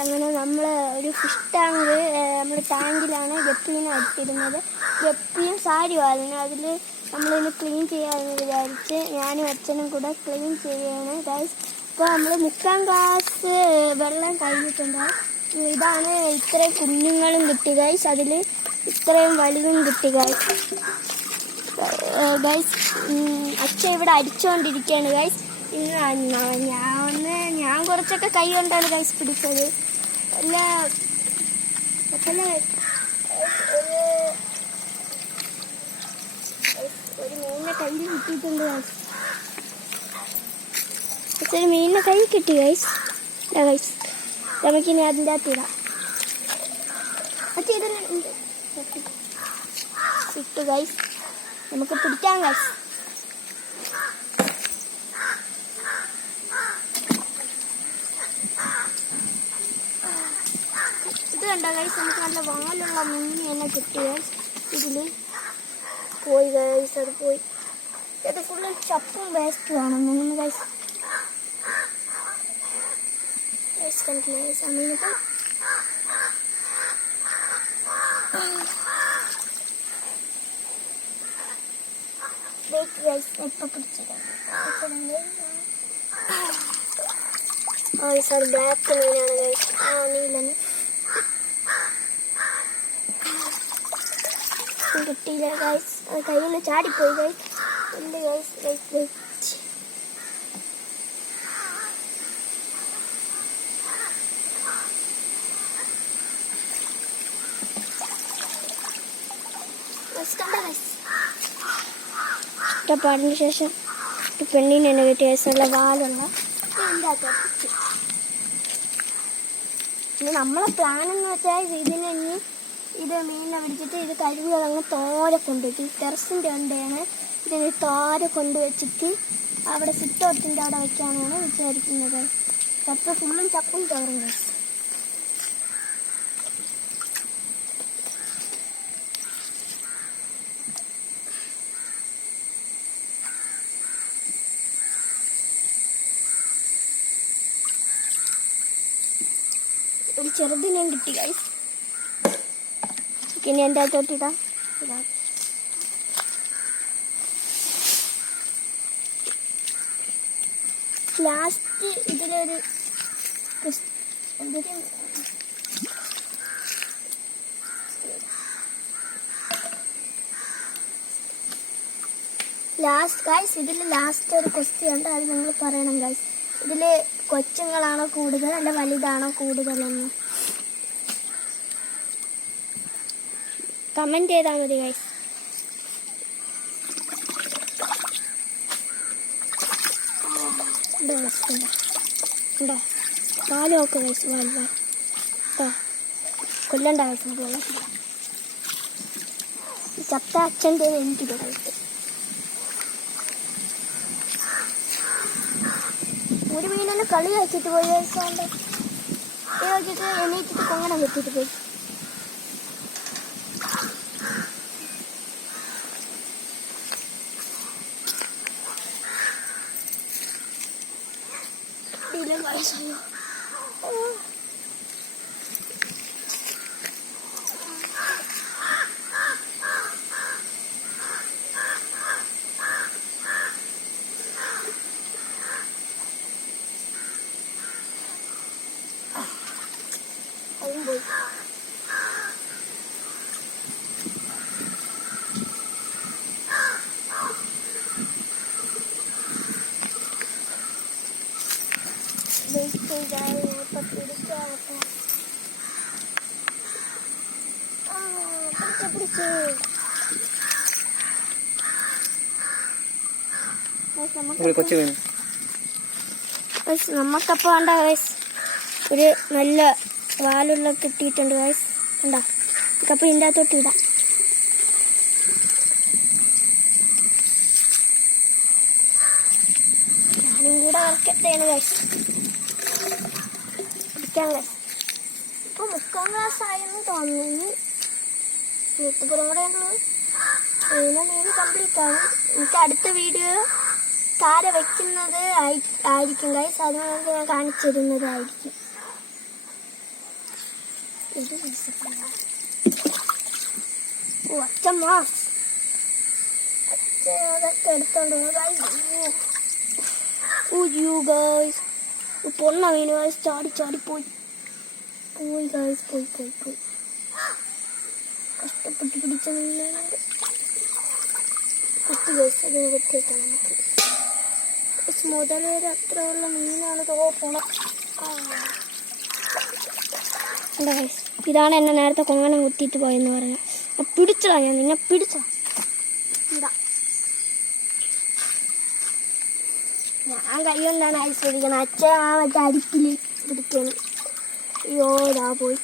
അങ്ങനെ നമ്മൾ ഒരു ഫിഷ് ടാങ്ക് നമ്മൾ ടാങ്കിലാണ് ഗപ്പീനെ അടിച്ചിരുന്നത്. ഗപ്പിയും സാരിയുമായിരുന്നു. അതിൽ നമ്മളിന്ന് ക്ലീൻ ചെയ്യാമെന്ന് വിചാരിച്ച് ഞാനും അച്ഛനും കൂടെ ക്ലീൻ ചെയ്യുകയാണ് ഗൈസ്. അപ്പോൾ നമ്മൾ 3 ഗ്ലാസ് വെള്ളം കഴിഞ്ഞിട്ടുണ്ട്. ഇതാണ് ഇത്രയും കുഞ്ഞുങ്ങളും കിട്ടി ഗൈസ്. അതിൽ ഇത്രയും വലുതും കിട്ടി ഗൈസ്. അച്ഛൻ ഇവിടെ അടിച്ചുകൊണ്ടിരിക്കുകയാണ് ഗൈസ്. ഞാൻ കുറച്ചൊക്കെ കൈ കൊണ്ടാണ് ഗൈസ് പിടിച്ചത്. അല്ല ഒരു മീനിനെ കയ്യിൽ കിട്ടിയിട്ടുണ്ട് ഗൈസ്. ഒരു മീനിനെ കയ്യിൽ കിട്ടി ഗൈസ്. ഗൈസ് നമുക്കിനി അതിൻ്റെ അകത്ത് ഇടാം. ഇട്ടു ഗൈസ്. നമുക്ക് പിടിക്കാം ഗൈസ്. ഇത് കണ്ടോ ഗൈസ്, നമുക്ക് നല്ല വാലുള്ള മീൻ തന്നെ കിട്ടി ഗൈസ്. ഇതിൽ പോയി ഗൈസ്, അത് പോയി. ഇത് ഫുള്ള് ചപ്പും വേസ്റ്റും ആണെന്ന് ഗൈസ്. കണ്ടില്ല ഗൈസ്, അമീനൊക്കെ ഇപ്പൊ പിടിച്ചത് സോറി ബ്ലാക്ക് മീനാണ് ഗൈസ്. നീലന് കിട്ടിയില്ല ഗൈസ്. കയ്യിൽ നിന്ന് ചാടിപ്പോയി ഗൈസ്. എന്ത് ഗൈസ് ഗൈസ് പാടിന് ശേഷം ഒരു പെണ്ണിനെ തന്നെ കിട്ടിയ നല്ല വാലുള്ള പിന്നെ നമ്മളെ പ്ലാൻ എന്ന് വെച്ചാൽ ഇതിനെ ഇത് മീനിനെ പിടിച്ചിട്ട് ഇത് കഴുകുക അങ്ങ് തോരെ കൊണ്ടുവച്ചു. ടെറസിൻ്റെ കൊണ്ടാണ് ഇതിന് തോരെ കൊണ്ടുവച്ചിട്ട് അവിടെ സിറ്റൗട്ടിൻ്റെ അവിടെ വയ്ക്കാനാണ് വിചാരിക്കുന്നത്. ചപ്പ് ഫുള്ളും ചപ്പും ചോറും ഗൈസ്. ഒരു ചെറുതിനെയും കിട്ടി ഗൈസ്. പിന്നെ എൻ്റെ അകത്തോട്ടിടാം. ലാസ്റ്റ് ഇതിലൊരു ലാസ്റ്റ് ഗൈസ്, ഇതിൽ ലാസ്റ്റ് ഒരു ക്വസ്റ്റ്യൻ ഉണ്ട്, അത് നിങ്ങൾ പറയണം ഗൈസ്. ഇതിൽ കൊച്ചുങ്ങളാണോ കൂടുതൽ അല്ല വലുതാണോ കൂടുതലെന്ന് കമൻറ്റ് ചെയ്താൽ മതി ഗൈസ്. ഉണ്ടോ പാല് നോക്ക് ഗൈസ്. വാൽ കൊല്ലണ്ട ഗൈസ്. ചത്ത അച്ഛൻ്റെ എനിക്കിത് കഴിക്കും. ഒരു മീനെന്നെ കളി വെച്ചിട്ട് പോയി വെച്ചിട്ട് എണീറ്റിട്ട് കൊങ്ങനെ വെച്ചിട്ട് പോയി. വയസ്സായോ നമുക്കപ്പോൾ വേണ്ട ഗൈസ് ഒരു നല്ല വാലുള്ള കിട്ടിയിട്ടുണ്ട് ഗൈസ്. ഉണ്ടാ നമുക്കപ്പോൾ ഇതിൻ്റെ അകത്തോട്ട് ഇടാം. ഞാനും കൂടെ വറക്കട്ടെയാണ് ഗൈസ്. പിടിക്കാൻ ഗൈസ്. ഇപ്പോൾ 3 ഗ്ലാസ് ആയെന്ന് തോന്നുന്നു. യൂട്യൂബറും കൂടെ ഉള്ളത് മീൻ കംപ്ലീറ്റ് ആണ്. എനിക്ക് അടുത്ത വീഡിയോ കാര വെക്കുന്നത് ആയിരിക്കും ഗൈസ്. അത് ഞാൻ കാണിച്ചു തരുന്നതായിരിക്കും. ഇത് ഓ അച്ഛമ്മ അച്ഛൻ അതൊക്കെ എടുത്തോണ്ട് പൊണ്ണ മീന് ഗൈസ് ചാടി ചാടി പോയി ഗൈസ് പോയി കഷ്ടപ്പെട്ട് പിടിച്ച മീനുണ്ട് കുട്ടി ഗൈസ് അത് വെട്ടേക്കാം നമുക്ക് മുതൽ വരെ അത്ര ഉള്ള മീനാണ് പോണം. ഇതാണ് എന്നെ നേരത്തെ കൊങ്ങനം കുത്തിയിട്ട് പോയെന്ന് പറഞ്ഞു. പിടിച്ചതാ ഞാൻ നിന്നെ പിടിച്ചതാ. ഞാൻ കൈ കൊണ്ടാണ് ഐസ് പിടിക്കണം. അച്ഛൻ ആ മറ്റേ അരിപ്പിൽ പിടിക്കണം. അയ്യോ ഇതാ പോയി.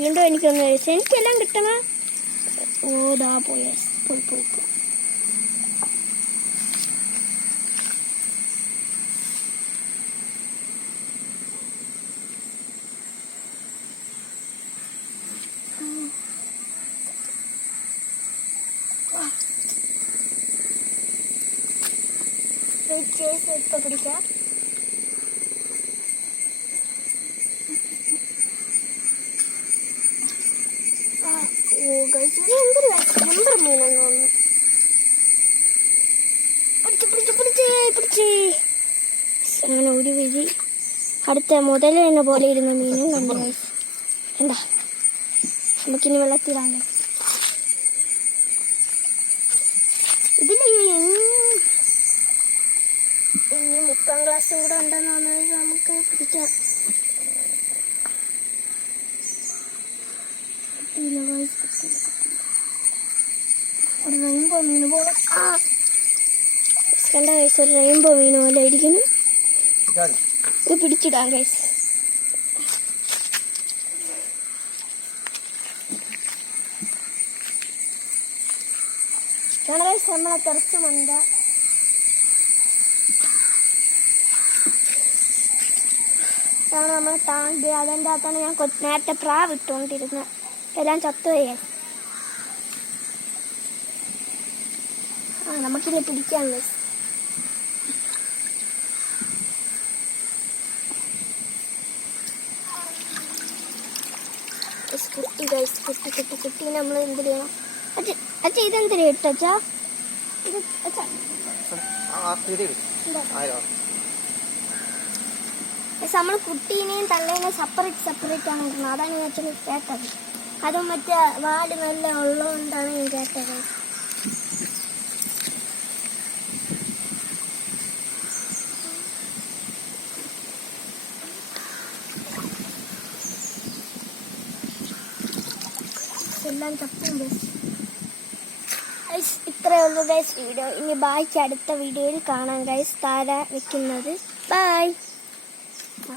വീണ്ടും എനിക്കൊന്ന് എനിക്കെല്ലാം കിട്ടണ. ഓ ദാ പോയി പോയി. ഇപ്പൊ പിടിക്കാം. എന്തൊരു മീനെന്ന് തോന്നുന്നു. അങ്ങനെ ഒരു വിധി അടുത്ത മുതൽ തന്നെ പോലെ ഇരുന്ന മീനും കണ്ടു. എന്താ നമുക്കിനി വെള്ളത്തിലാണ്. ഇതിൽ ഇനി 3ാം ക്ലാസ്സും കൂടെ ഉണ്ടെന്ന് പറഞ്ഞാൽ നമുക്ക് പിടിക്കാം. ഒരു റെയിൻബോ മീൻ പോലെ കണ്ട ഗൈസ്. ഒരു റെയിൻബോ മീൻ പോലെ ഇരിക്കുന്നു. ഇത് പിടിച്ചിടാം ഗൈസ്. ഗൈസ് നമ്മളെ തെറച്ചുമുണ്ട്. അതാണ് നമ്മൾ ടാങ്ക്. അതിൻ്റെ അകത്താണ് ഞാൻ നേരത്തെ പ്രാവ് ഇട്ടുകൊണ്ടിരുന്നത്. എല്ലാം ചത്തുപോയേ. നമുക്കിനി പിടിക്കാം ഗൈസ്. കുട്ടി ഗൈസ് കുട്ടി നമ്മൾ എന്ത് ചെയ്യണം? അച്ഛ ഇതെന്തിനാ ഇട്ടച്ചാ? ഇത് നമ്മൾ കുട്ടീനെയും തള്ളേനെയും സെപ്പറേറ്റ് ആണ് ഇടുന്നത്. അതാണ് ഞാൻ അച്ഛന് കേട്ടത്. അതും മറ്റേ വാല് നല്ല ഉള്ളതുകൊണ്ടാണ് ഞാൻ കേട്ടത്. എല്ലാം ചപ്പും ഗൈസ്. ഇത്രയേ ഉള്ളൂ ഗൈസ് വീഡിയോ. ഇനി ബാക്കി അടുത്ത വീഡിയോയിൽ കാണാം ഗൈസ്. താര വെക്കുന്നത്. ബൈ.